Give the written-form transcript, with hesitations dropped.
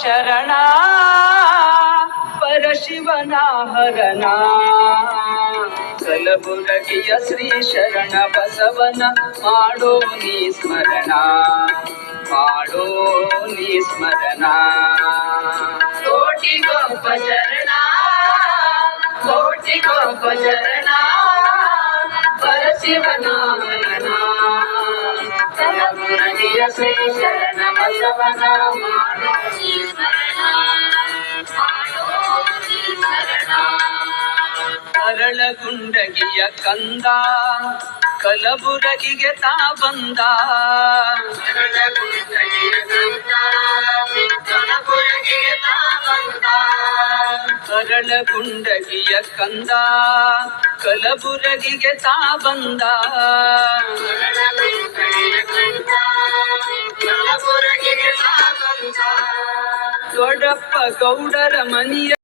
ಶರಣ ಪರಶಿವನ ಹರಣ ಕಲಬುರಗಿಯ ಶ್ರೀ ಶರಣ ಬಸವನ ಮಾಡೋ ನೀ ಸ್ಮರಣ ಮಾಡೋ ನೀ ಸ್ಮರಣ ಕೋಟಿಗೊಬ್ಬ ಶರಣ ಕೋಟಿಗೊಬ್ಬ ಶರಣ ಪರಶಿವನ ಹರಣ ಕಲಬುರಗಿಯ ಶ್ರೀ ಶರಣ ಬಸವನ ಮಾಡೋ ನೀ ಸ್ಮರಣ ಮಾಡೋ ನೀ ಸ್ಮರಣ ಅರಳಗುಂಡಗಿಯ ಕಂದ ಕಲಬುರಗಿಗೆ ತಾ ಬಂದ ಅರಳಗುಂಡಗಿಯ ಕಂದ ಕಲಬುರಗಿಗೆ ತಾ ಬಂದ ದೊಡ್ಡಪ್ಪ ಗೌಡರ ಮನಿಯ